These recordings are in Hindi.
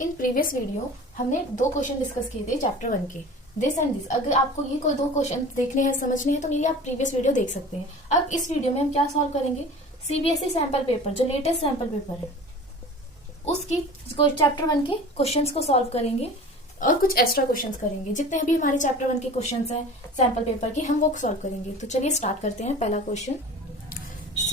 इन प्रीवियस वीडियो हमने 2 क्वेश्चन डिस्कस किए थे चैप्टर 1 के, दिस एंड दिस। अगर आपको ये कोई 2 क्वेश्चन देखने हैं, समझने हैं, तो मेरी आप प्रीवियस वीडियो देख सकते हैं। अब इस वीडियो में हम क्या सॉल्व करेंगे, सीबीएसई सैंपल पेपर, जो लेटेस्ट सैंपल पेपर है उसकी चैप्टर 1 के क्वेश्चंस को सॉल्व करेंगे और कुछ एक्स्ट्रा क्वेश्चंस करेंगे। जितने भी हमारे चैप्टर 1 के क्वेश्चंस हैं सैंपल पेपर के, हम वो सॉल्व करेंगे। तो चलिए स्टार्ट करते हैं। पहला क्वेश्चन,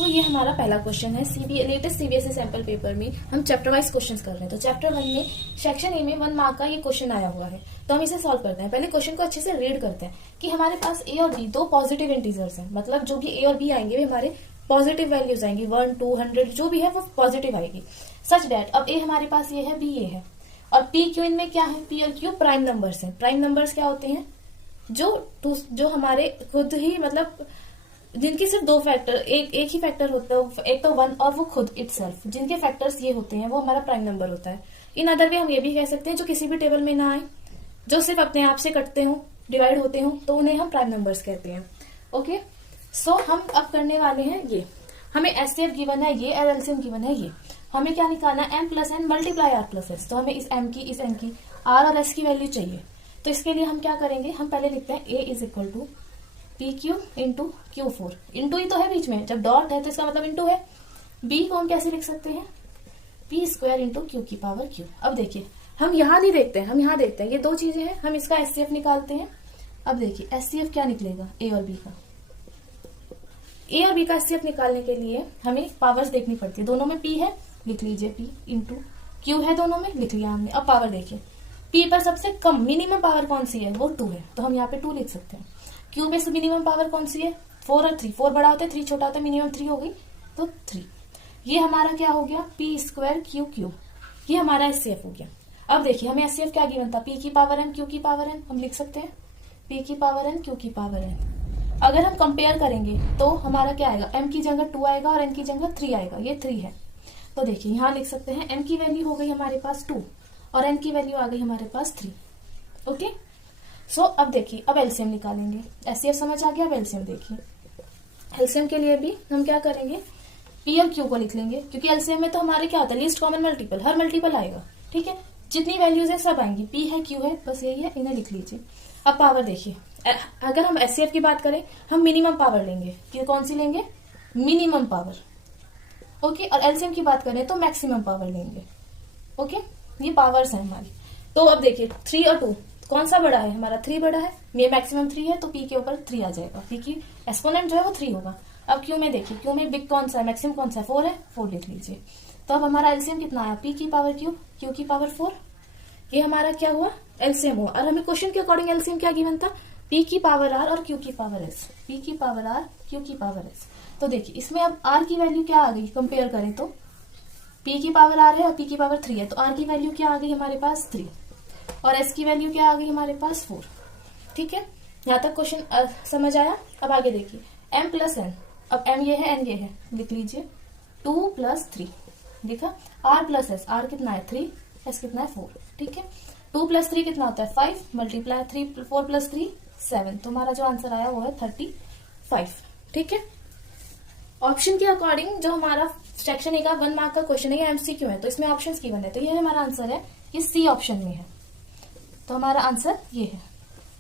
ये हमारा पहला क्वेश्चन है। लेटेस्ट सीबीएसई सैंपल पेपर में हम चैप्टर वाइज क्वेश्चंस कर रहे हैं। तो चैप्टर 1 में सेक्शन ए में 1 मार्क का ये क्वेश्चन आया हुआ है, तो हम इसे सॉल्व करते हैं। पहले क्वेश्चन को अच्छे से रीड करते हैं कि हमारे पास ए और बी 2 पॉजिटिव इंटीजर्स हैं, मतलब जो भी ए और बी आएंगे वे हमारे पॉजिटिव वैल्यूज आएंगी, 1, 2, 100 जो भी है वो पॉजिटिव आएगी। सच दैट अब ए हमारे पास ये है, बी ये है, और पी क्यू इनमें क्या है, पी और क्यू प्राइम नंबर्स हैं। प्राइम नंबर्स क्या होते हैं, जो हमारे खुद ही, मतलब जिनके सिर्फ 2 फैक्टर, एक ही फैक्टर होता है, एक तो 1 और वो खुद इटसेल्फ, जिनके फैक्टर्स ये होते हैं वो हमारा प्राइम नंबर होता है। इन अदर वे हम ये भी कह सकते हैं जो किसी भी टेबल में ना आए, जो सिर्फ अपने आप से कटते हो, डिवाइड होते हो, तो उन्हें हम प्राइम नंबर्स कहते हैं। ओके, सो हम अब करने वाले हैं ये, हमें एचसीएफ गिवन है ये और एलसीएम गिवन है ये। हमें क्या निकालना है, m plus n multiply r plus s। तो हमें इस m की, इस n की, r और s की वैल्यू चाहिए। तो इसके लिए हम क्या करेंगे, हम पहले लिखते हैं a is equal to P Q into Q 4। Into ही तो है बीच में, जब डॉट है तो इसका मतलब इंटू है। b को हम कैसे लिख सकते हैं, p स्क्वायर इंटू क्यू की पावर q। अब देखिए हम यहाँ नहीं देखते हैं, हम यहाँ देखते हैं, ये 2 चीजें हैं, हम इसका एचसीएफ निकालते हैं। अब देखिए एचसीएफ क्या निकलेगा, a और b का। ए और बी का एचसीएफ निकालने के लिए हमें पावर्स देखनी पड़ती है। दोनों में p है, लिख लीजिए p इंटू क्यू है, दोनों में लिख लिया हमने। अब पावर देखिए, p पर सबसे कम मिनिमम पावर कौन सी है, वो 2 है, तो हम यहाँ पे 2 लिख सकते हैं। क्यू पे से मिनिमम पावर कौन सी है, 4 और 3। 4 बड़ा होता है, 3 छोटा होता है, मिनिमम 3 हो गई, तो 3। ये हमारा क्या हो गया, पी स्क्वायर क्यू क्यू, ये हमारा एचसीएफ हो गया। अब देखिए हमें एचसीएफ क्या गिवन था, पी की पावर एन क्यू की पावर एन, हम लिख सकते हैं पी की पावर एन क्यू की पावर एन। अगर हम कंपेयर करेंगे तो हमारा क्या आएगा, m की जगह 2 आएगा और n की जगह 3 आएगा, ये 3 है। तो देखिए यहाँ लिख सकते हैं m की वैल्यू हो गई हमारे पास 2 और n की वैल्यू आ गई हमारे पास 3। ओके, सो अब देखिए, अब एलसीएम निकालेंगे। एचसीएफ समझ आ गया, अब एलसीएम देखिए। एलसीएम के लिए भी हम क्या करेंगे, p और q को लिख लेंगे, क्योंकि एलसीएम में तो हमारे क्या होता है, लीस्ट कॉमन मल्टीपल, हर मल्टीपल आएगा। ठीक है, जितनी वैल्यूज है सब आएंगी, p है q है, बस यही है, इन्हें लिख लीजिए। अब पावर देखिए, अगर हम एचसीएफ की बात करें, हम मिनिमम पावर लेंगे, क्यों कौन सी लेंगे, मिनिमम पावर। ओके, और एलसीएम की बात करें तो मैक्सिमम पावर लेंगे। ओके, ये पावर्स है हमारी। तो अब देखिए 3 और 2 कौन सा बड़ा है, हमारा 3 बड़ा है, ये मैक्सिमम 3 है, तो पी के ऊपर 3 आ जाएगा, पी की एक्सपोनेंट जो है वो 3 होगा। अब क्यू में देखिए, क्यू में बिग कौन सा है, मैक्सिमम कौन सा है, 4 है, 4 लिख लीजिए। तो अब हमारा एलसीएम कितना आया, पी की पावर क्यू, क्यू की पावर 4। ये हमारा क्या हुआ, एलसीएम हुआ। और हमें क्वेश्चन के अकॉर्डिंग एलसीएम क्या गिवन था, p की पावर r और q की पावर s, p की पावर r q की पावर s। तो देखिए इसमें अब r की वैल्यू क्या आ गई, कंपेयर करें तो p की पावर r है और p की पावर 3 है, तो r की वैल्यू क्या आ गई हमारे पास 3 और s की वैल्यू क्या आ गई हमारे पास 4। ठीक है, यहाँ तक क्वेश्चन समझ आया। अब आगे देखिए m प्लस n, अब m ये है n ये है, लिख लीजिए 2 प्लस 3, देखा, r प्लस s, r कितना है 3, s कितना है 4। ठीक है, 2 प्लस 3 कितना होता है 5, मल्टीप्लाई 3, 4 प्लस 3 7, तो हमारा जो आंसर आया वो है 35। ठीक है, ऑप्शन के अकॉर्डिंग जो हमारा सेक्शन ए का 1 मार्क का क्वेश्चन है, ये एमसीक्यू है, तो इसमें ऑप्शंस गिवन है, तो ये हमारा आंसर है, ये सी ऑप्शन में है, तो हमारा आंसर ये है,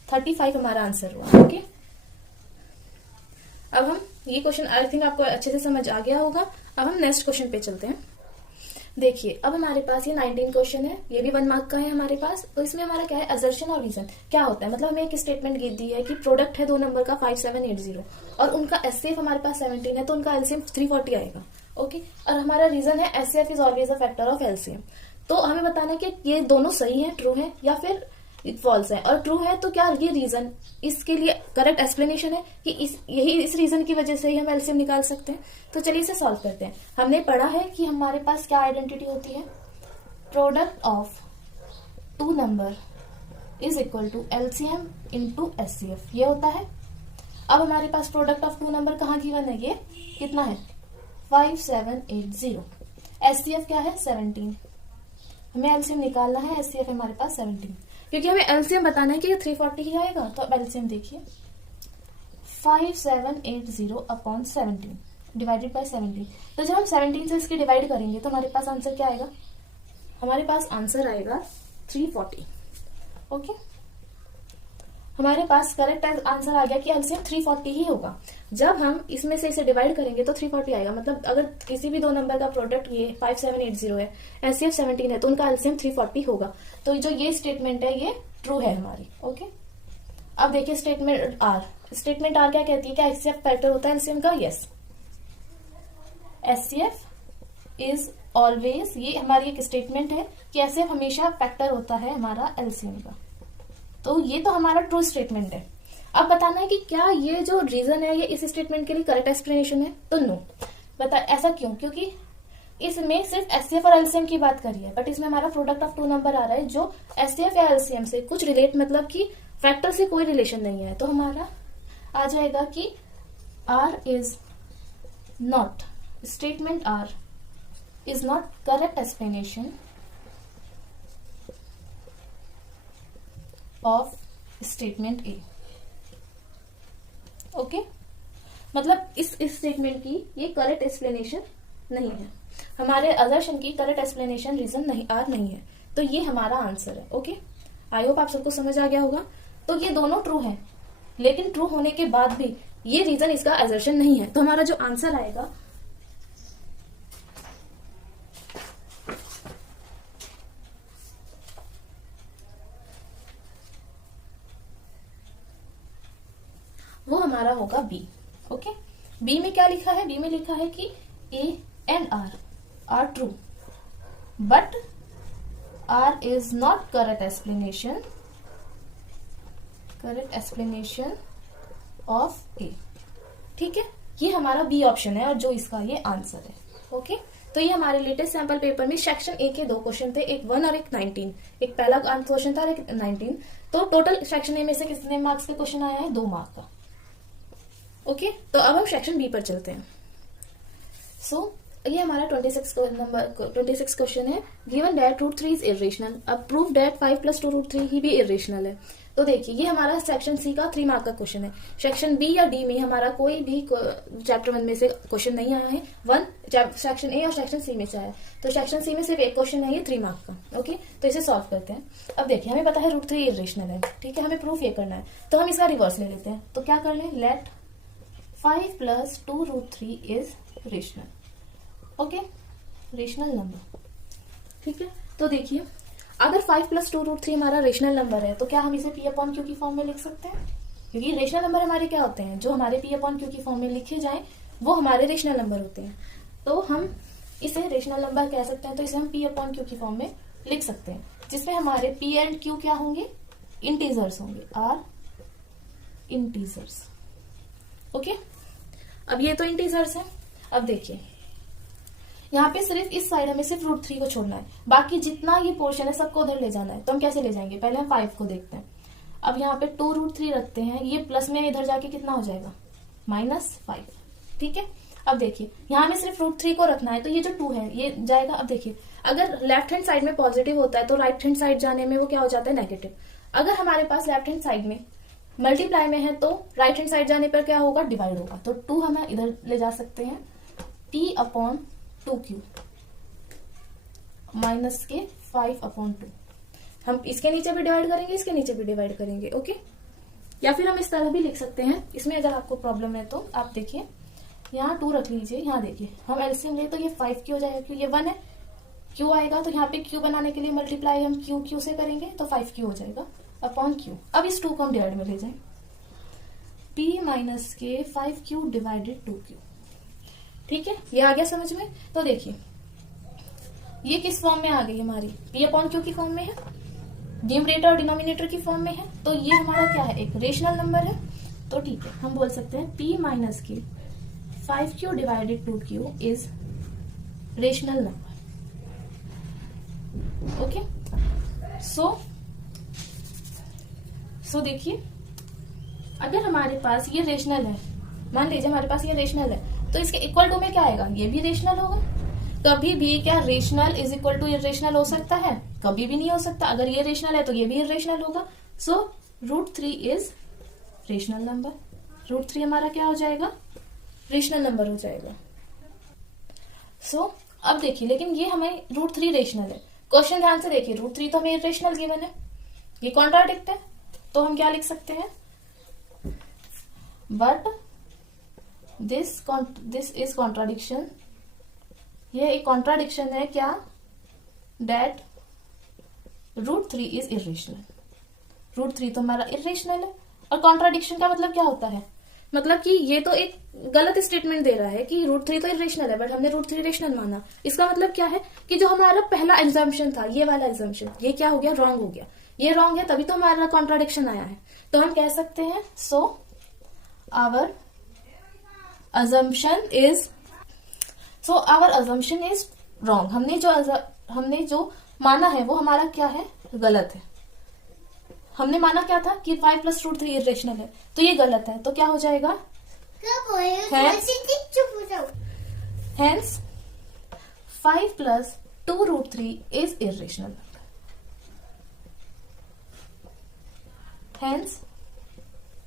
35 हमारा आंसर हुआ। ओके, अब हम ये क्वेश्चन आई थिंक आपको अच्छे से समझ आ गया होगा। अब हम नेक्स्ट क्वेश्चन पे चलते हैं। देखिए अब हमारे पास ये 19 क्वेश्चन है, ये भी 1 मार्क का है हमारे पास। तो इसमें हमारा क्या है, असर्शन और रीजन क्या होता है, मतलब हमें एक स्टेटमेंट दी है कि प्रोडक्ट है 2 नंबर का 5780 और उनका एचसीएफ हमारे पास 17 है, तो उनका एलसीएम 340 आएगा। ओके, और हमारा रीजन है HCF is always a factor of LCM. तो हमें बताना है कि ये दोनों सही है, ट्रू है या फिर फॉल्स है, और ट्रू है तो क्या ये रीजन, इसके लिए करेक्ट एक्सप्लेनेशन है कि इस रीजन की वजह से ही हम एलसीएम निकाल सकते हैं। तो चलिए इसे सॉल्व करते हैं। हमने पढ़ा है कि हमारे पास क्या आइडेंटिटी होती है, product of 2 number is equal to LCM into HCF, ये होता है। अब हमारे पास प्रोडक्ट ऑफ 2 नंबर कहाँ गिवन है, ये कितना है 5780, एचसीएफ क्या है 17, हमें एलसीएम निकालना है, एचसीएफ हमारे पास 17, क्योंकि हमें एलसीएम बताना है कि ये 340 ही आएगा। तो अब एलसीएम देखिए 5780 अपॉन 17 डिवाइडेड बाय 17। तो जब हम 17 से इसकी डिवाइड करेंगे तो हमारे पास आंसर क्या आएगा हमारे पास आंसर आएगा 340। ओके, हमारे पास करेक्ट आंसर आ गया कि एलसीएम 340 ही होगा। जब हम इसमें से इसे डिवाइड करेंगे तो 340 आएगा। मतलब अगर किसी भी दो नंबर का प्रोडक्ट ये 5780 है, एचसीएफ 17 है, तो उनका एलसीएम 340 होगा। तो जो ये स्टेटमेंट है ये ट्रू है हमारी। ओके, अब देखिए स्टेटमेंट आर। स्टेटमेंट आर क्या कहती है? क्या एचसीएफ फैक्टर होता है एलसीएम का? यस, एचसीएफ इज ऑलवेज, ये हमारी एक स्टेटमेंट है कि एचसीएफ हमेशा फैक्टर होता है हमारा एलसीएम का। तो ये तो हमारा ट्रू स्टेटमेंट है। अब बताना है कि क्या ये जो रीजन है ये इस स्टेटमेंट के लिए करेक्ट एक्सप्लेनेशन है? तो नो। बता, ऐसा क्यों? क्योंकि इसमें सिर्फ एचसीएफ और एलसीएम की बात करी है, बट इसमें हमारा प्रोडक्ट ऑफ टू नंबर आ रहा है जो एचसीएफ या एलसीएम से कुछ रिलेट, मतलब कि फैक्टर से कोई रिलेशन नहीं है। तो हमारा आ जाएगा कि R is not, statement R is not correct explanation of statement A. Okay, मतलब इस स्टेटमेंट की ये करेक्ट एक्सप्लेनेशन नहीं है, हमारे असर्शन की करेक्ट एक्सप्लेनेशन रीजन नहीं है। तो ये हमारा आंसर है। ओके, आई होप आप सबको समझ आ गया होगा। तो ये दोनों ट्रू है, लेकिन ट्रू होने के बाद भी ये रीजन इसका असर्शन नहीं है। तो हमारा जो आंसर आएगा वो हमारा होगा बी। ओके, बी में क्या लिखा है? बी में लिखा है कि A and R true, but R is not correct explanation of A. ठीक है, ये हमारा बी ऑप्शन है और जो इसका ये आंसर है। ओके, तो ये हमारे लेटेस्ट सैंपल पेपर में सेक्शन ए के दो क्वेश्चन थे, एक 1 और एक 19। एक पहला क्वेश्चन था और एक 19। तो टोटल सेक्शन ए में से कितने मार्क्स का क्वेश्चन आया है? 2 मार्क का। ओके, तो अब हम सेक्शन बी पर चलते हैं। सो ये हमारा 26 क्वेश्चन है। Given that root 3 is irrational, अब प्रूव दैट 5 + 2 रूट 3 ही भी इरेशनल है। तो देखिए ये हमारा सेक्शन सी का 3 मार्क का क्वेश्चन है। सेक्शन बी या डी में हमारा कोई भी चैप्टर 1 में से क्वेश्चन नहीं आया है। सेक्शन ए और सेक्शन सी में से आया। तो सेक्शन सी में सिर्फ एक क्वेश्चन है, ये 3 मार्क का। ओके, तो इसे सॉल्व करते हैं। अब देखिए हमें पता है रूट 3 इरेशनल है। ठीक है, हमें प्रूफ ये करना है, तो हम इसका रिवर्स ले लेते हैं। तो क्या कर लें? Let 5 + 2 root 3 is rational. Okay, rational number. ठीक है, तो देखिए अगर 5 + 2 रूट 3 हमारा रेशनल नंबर है तो क्या हम इसे P/Q की फॉर्म में लिख सकते हैं? क्योंकि रेशनल नंबर हमारे क्या होते हैं? जो हमारे P/Q की फॉर्म में लिखे जाएं वो हमारे रेशनल नंबर होते हैं। तो हम इसे रेशनल नंबर कह सकते हैं। तो इसे हम P/Q की फॉर्म में लिख सकते हैं, जिसमें हमारे P एंड Q क्या होंगे? इंटीजर्स होंगे, आर इंटीजर्स। ओके, अब ये तो इंटीजर्स है। अब देखिए यहाँ पे सिर्फ इस साइड हमें सिर्फ रूट 3 को छोड़ना है, बाकी जितना ये पोर्शन है सबको उधर ले जाना है। तो हम कैसे ले जाएंगे? पहले हम 5 को देखते हैं। अब यहाँ पे 2 रूट 3 रखते हैं, ये प्लस में इधर जाके कितना हो जाएगा? -5। ठीक है, अब देखिए यहाँ में सिर्फ रूट 3 को रखना है, तो ये जो 2 है ये जाएगा। अब देखिए अगर लेफ्ट हैंड साइड में पॉजिटिव होता है तो राइट हैंड साइड जाने में वो क्या हो जाता है? नेगेटिव। अगर हमारे पास लेफ्ट हैंड साइड में मल्टीप्लाई में है तो राइट हैंड साइड जाने पर क्या होगा? डिवाइड होगा। तो 2 हमें इधर ले जा सकते हैं, P/2Q माइनस के 5/2। हम इसके नीचे भी डिवाइड करेंगे, इसके नीचे भी डिवाइड करेंगे। ओके, या फिर हम इस तरह भी लिख सकते हैं। इसमें अगर आपको प्रॉब्लम है तो आप देखिए यहाँ 2 रख लीजिए। यहाँ देखिए हम एलसीएम ले तो ये 5Q हो जाएगा, क्यों? ये 1 है, Q आएगा। तो यहाँ पे Q बनाने के लिए मल्टीप्लाई हम Q से करेंगे तो 5Q हो जाएगा अपॉन Q। अब इस 2 को हम डिवाइड में ले जाए, P - के 5Q / 2Q। ठीक है, ये आ गया समझ में? तो देखिए ये किस फॉर्म में आ गई? हमारी P/Q की फॉर्म में है, न्यूमरेटर और डिनोमिनेटर की फॉर्म में है। तो ये हमारा क्या है? एक रेशनल नंबर है। तो ठीक है, हम बोल सकते हैं P - के 5Q / 2Q is rational number. Okay, so देखिए अगर हमारे पास ये रेशनल है, मान लीजिए हमारे पास ये रेशनल है, तो इसके इक्वल टू में क्या आएगा? ये भी रेशनल होगा। कभी भी क्या rational is equal to irrational हो सकता है? कभी भी नहीं हो सकता। अगर ये रेशनल है तो ये भी इरेशनल होगा। So root 3 is rational number. Root 3 हमारा क्या हो जाएगा? रेशनल नंबर हो जाएगा। सो अब देखिए, लेकिन ये हमें रूट 3 रेशनल है, क्वेश्चन ध्यान से देखिए, √3 तो हमें इरेशनल गिवन है, ये कॉन्ट्राडिक्ट है, तो हम क्या लिख सकते हैं, बट दिस इज कॉन्ट्राडिक्शन, ये एक कॉन्ट्राडिक्शन है क्या, डेट √3 इज इरेशनल, √3 तो हमारा इरेशनल है। और कॉन्ट्राडिक्शन का मतलब क्या होता है, मतलब कि ये तो एक गलत स्टेटमेंट दे रहा है कि √3 तो इरेशनल है, बट हमने √3 रेशनल माना। इसका मतलब क्या है कि जो हमारा पहला एग्जाम्पशन था, ये वाला एग्जाम्पशन, ये क्या हो गया, रॉन्ग हो गया, ये रॉन्ग है, तभी तो हमारा कॉन्ट्राडिक्शन आया है। तो हम कह सकते हैं so our assumption is wrong, हमने जो माना है वो हमारा क्या है, गलत है। हमने माना क्या था कि 5 + √3 इरेशनल है, तो ये गलत है, तो क्या हो जाएगा, hence 5 + 2√3 is irrational, hence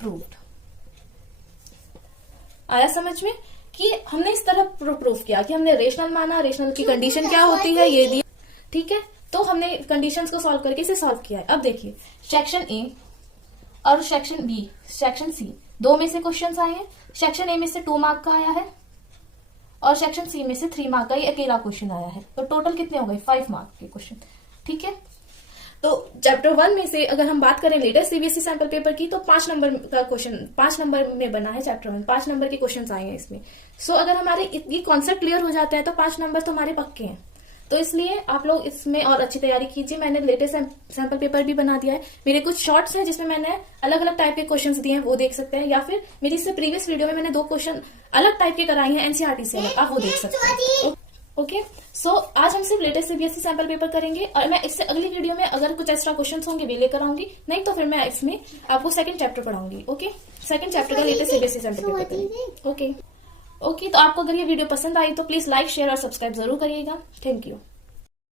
proved। आया समझ में कि हमने इस तरह प्रूफ किया कि हमने रेशनल माना, रेशनल की कंडीशन क्या होती है ये दी, ठीक है। तो हमने कंडीशंस को सॉल्व करके इसे सॉल्व किया है। अब देखिए सेक्शन ए और सेक्शन बी, सेक्शन सी, दो में से क्वेश्चंस आए हैं। सेक्शन ए में से 2 मार्क का आया है और सेक्शन सी में से 3 मार्क का ये अकेला क्वेश्चन आया है, तो टोटल कितने हो गए, 5 मार्क के क्वेश्चन, ठीक है। तो चैप्टर 1 में से अगर हम बात करें लेटेस्ट सीबीएसई सैंपल पेपर की, तो 5 नंबर का क्वेश्चन, 5 नंबर में बना है चैप्टर 1, 5 नंबर के क्वेश्चन आए हैं इसमें। सो अगर हमारे ये कॉन्सेप्ट क्लियर हो जाता है तो 5 नंबर तो हमारे पक्के हैं। तो इसलिए आप लोग इसमें और अच्छी तैयारी कीजिए। मैंने लेटेस्ट सैंपल पेपर भी बना दिया है, मेरे कुछ शॉर्ट्स हैं जिसमें मैंने अलग अलग टाइप के क्वेश्चंस दिए हैं, वो देख सकते हैं, या फिर मेरी इससे प्रीवियस वीडियो में मैंने 2 क्वेश्चन अलग टाइप के कराई हैं एनसीईआरटी से, आप वो देख सकते हैं। ओके, सो आज हम सिर्फ लेटेस्ट सीबीएसई सैंपल पेपर करेंगे और मैं इससे अगली वीडियो में अगर कुछ एक्स्ट्रा क्वेश्चंस होंगे भी लेकर आऊंगी, नहीं तो फिर मैं इसमें आपको सेकंड चैप्टर पढ़ाऊंगी। ओके, सेकंड चैप्टर का लेटेस्ट सीबीएसई सैंपल पेपर करेंगे। ओके, तो आपको अगर ये वीडियो पसंद आई तो प्लीज लाइक, शेयर और सब्सक्राइब जरूर करिएगा। Thank you.